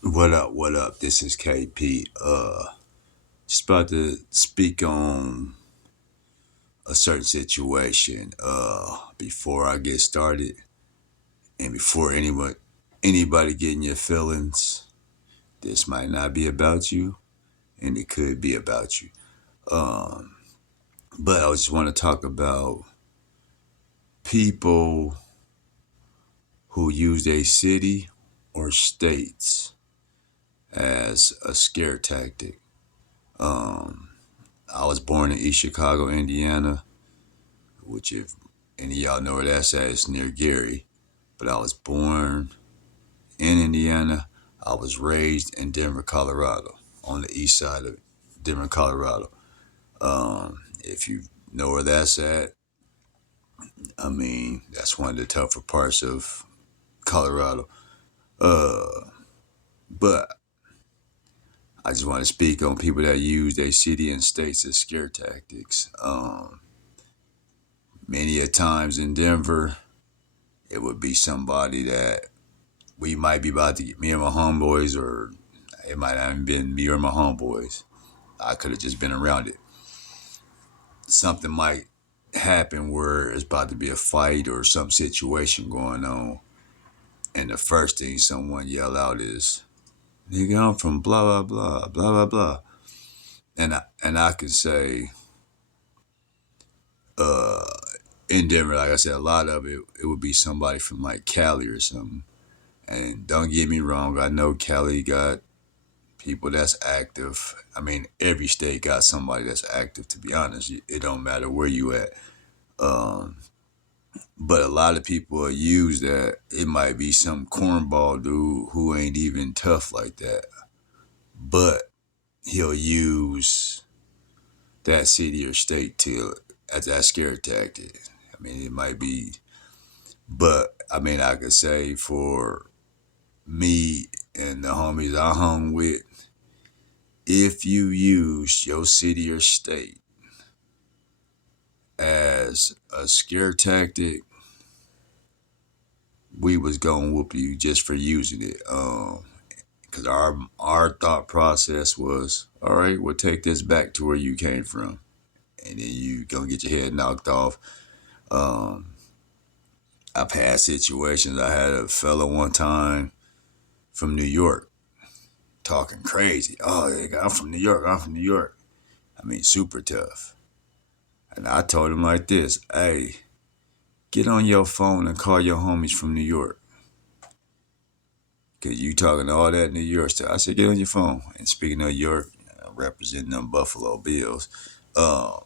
What up? What up? This is KP. Just about to speak on a certain situation. Before I get started, and before anybody getting your feelings, this might not be about you, and it could be about you. Um, but I just want to talk about people who use a city or states as a scare tactic. Um, I was born in East Chicago, Indiana, which if any of y'all know where that's at, it's near Gary. But I was born in Indiana. I was raised in Denver, Colorado, on the east side of Denver, Colorado. If you know where that's at, I mean, that's one of the tougher parts of Colorado. Uh, but I just want to speak on people that use their city and states as scare tactics. Many a times in Denver, it would be somebody that we might be about to get me and my homeboys, or it might not have been me or my homeboys. I could have just been around it. Something might happen where it's about to be a fight or some situation going on, and the first thing someone yell out is, "Nigga, I'm from blah blah blah blah blah blah," and I can say, uh, in Denver, like I said, a lot of it would be somebody from like Cali or something. And don't get me wrong, I know Cali got people that's active. I mean, every state got somebody that's active. To be honest, it don't matter where you at. Um, but a lot of people use that. It might be some cornball dude who ain't even tough like that, but he'll use that city or state to as that scare tactic. I mean, it might be, but I mean, I could say for me and the homies I hung with, if you use your city or state as a scare tactic, we was gonna whoop you just for using it. Because our thought process was, all right, we'll take this back to where you came from, and then you gonna get your head knocked off. Um, I've had situations. I had a fella one time from New York talking crazy. Oh, I'm from New York. I'm from New York. I mean, super tough. And I told him like this: Hey, get on your phone and call your homies from New York. Cause you talking all that New York stuff. I said, get on your phone. And speaking of New York, representing them Buffalo Bills. Uh,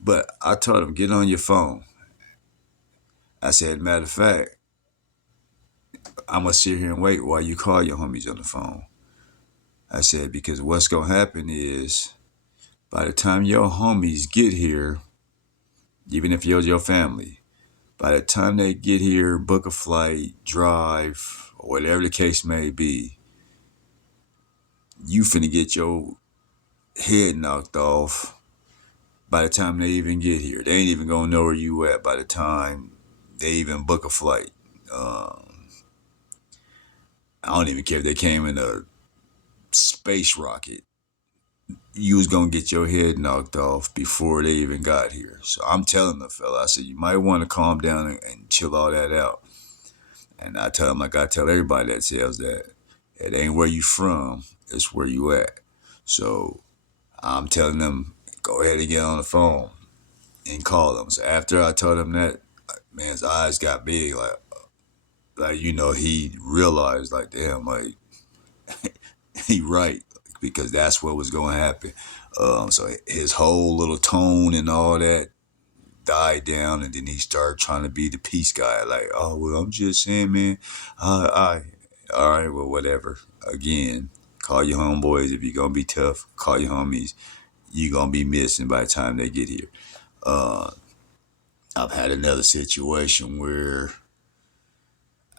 but I told him, get on your phone. I said, matter of fact, I'm gonna sit here and wait while you call your homies on the phone. I said, because what's gonna happen is by the time your homies get here, even if you're your family, by the time they get here, book a flight, drive, or whatever the case may be, you finna get your head knocked off by the time they even get here. They ain't even gonna know where you at by the time they even book a flight. Um, I don't even care if they came in a space rocket. You was gonna get your head knocked off before they even got here. So I'm telling the fella, I said, you might want to calm down and chill all that out. And I tell him like I tell everybody that tells that it ain't where you from, it's where you at. So I'm telling them, go ahead and get on the phone and call them. So after I told him that, man's eyes got big, like he realized like damn, like he right, because that's what was going to happen. So his whole little tone and all that died down, and then he started trying to be the peace guy, like, oh well, I'm just saying, man, I all right, well, whatever. Again, call your homeboys if you're gonna be tough. Call your homies. You gonna be missing by the time they get here. Uh, I've had another situation where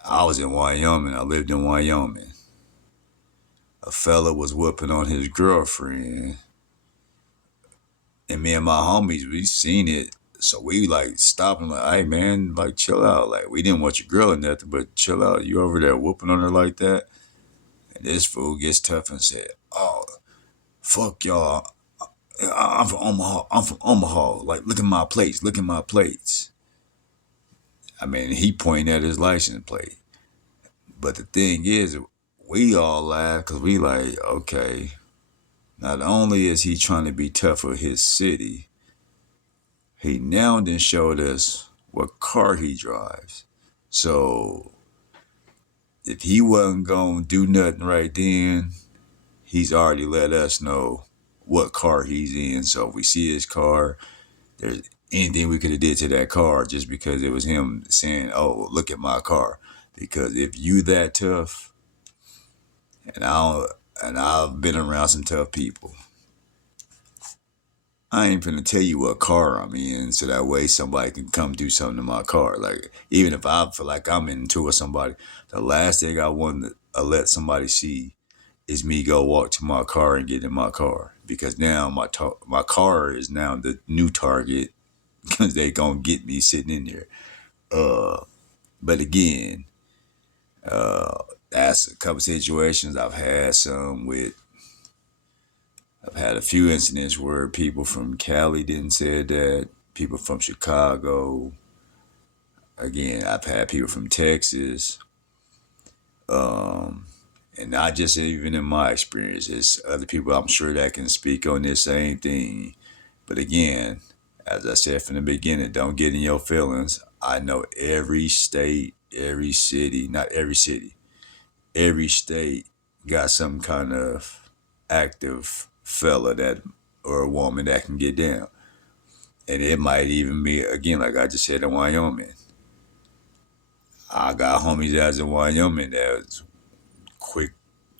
I was in Wyoming. I lived in Wyoming. A fella was whooping on his girlfriend, and me and my homies, we seen it. So we like stopped him, like, hey man, like chill out. Like we didn't want your girl or nothing, but chill out. You over there whooping on her like that? this fool gets tough and said, "Oh, fuck y'all. I'm from Omaha. I'm from Omaha. Like, look at my plates. Look at my plates." I mean, he pointing at his license plate. But the thing is, we all laugh because we like, okay, not only is he trying to be tough for his city, he now then showed us what car he drives. So if he wasn't going to do nothing right then, he's already let us know what car he's in. So if we see his car, there's anything we could have did to that car just because it was him saying, "Oh, look at my car." Because if you that tough, and I've been around some tough people, I ain't finna tell you what car I'm in, so that way somebody can come do something to my car. Like, even if I feel like I'm into with somebody, the last thing I want to let somebody see is me go walk to my car and get in my car, because now my car is now the new target because they gonna get me sitting in there. But again, that's a couple situations I've had. I've had a few incidents where people from Cali didn't say that. People from Chicago. Again, I've had people from Texas. And not just even in my experience. It's other people I'm sure that can speak on this same thing. But again, as I said from the beginning, don't get in your feelings. I know every state, every city, not every city, every state got some kind of active fella that or a woman that can get down. And it might even be, again, like I just said, in Wyoming. I got homies that's in Wyoming that's quick,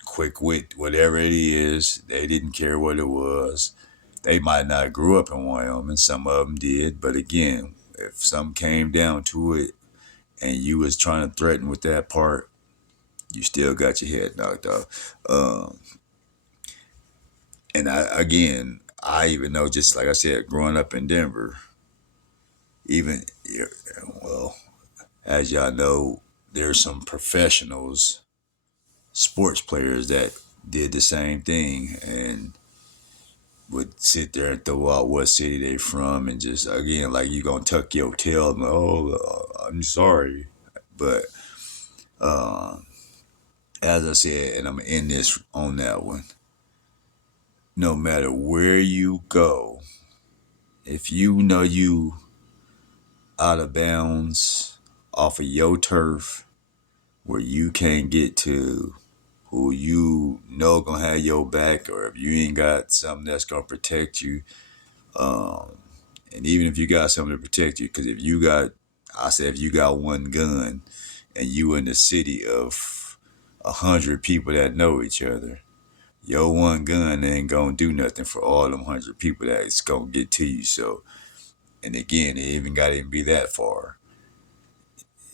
quick wit, whatever it is. They didn't care what it was. They might not grew up in Wyoming. Some of them did. But again, if something came down to it and you was trying to threaten with that part, you still got your head knocked off. And I even know, just like I said, growing up in Denver, even, well, as y'all know, there's some professionals, sports players that did the same thing and would sit there and throw out what city they from, and just, again, like, you gonna tuck your tail and, "Oh, I'm sorry." But as I said, and I'm in this on that one, no matter where you go, if you know you out of bounds off of your turf where you can't get to who you know gonna have your back, or if you ain't got something that's gonna protect you, and even if you got something to protect you, because if you got one gun and you in the city of 100 people that know each other, your one gun ain't gonna do nothing for all them 100 people that's gonna get to you. So, and again, it even gotta even be that far.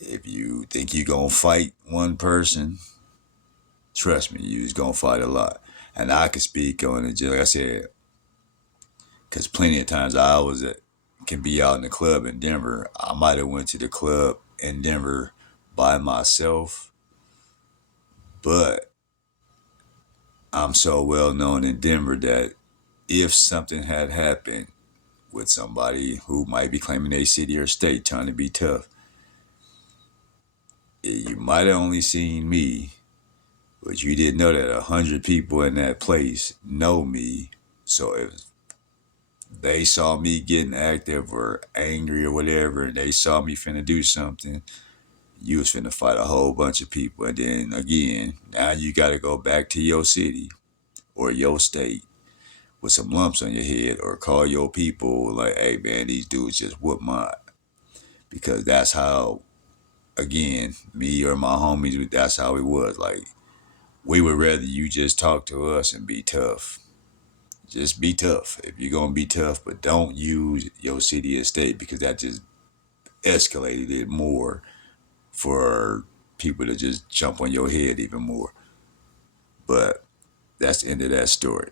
If you think you gonna fight one person, trust me, you's gonna fight a lot. And I can speak on it, just like I said, because plenty of times can be out in the club in Denver. I might have went to the club in Denver by myself, but I'm so well known in Denver that if something had happened with somebody who might be claiming a city or state trying to be tough, you might have only seen me, but you didn't know that 100 people in that place know me. So if they saw me getting active or angry or whatever, and they saw me finna do something, you was finna fight a whole bunch of people. And then again, now you gotta go back to your city or your state with some lumps on your head, or call your people like, "Hey man, these dudes just whoop mine." Because that's how, again, me or my homies, that's how it was. Like, we would rather you just talk to us and be tough. Just be tough. If you're gonna be tough, but don't use your city or state, because that just escalated it more for people to just jump on your head even more. But that's the end of that story.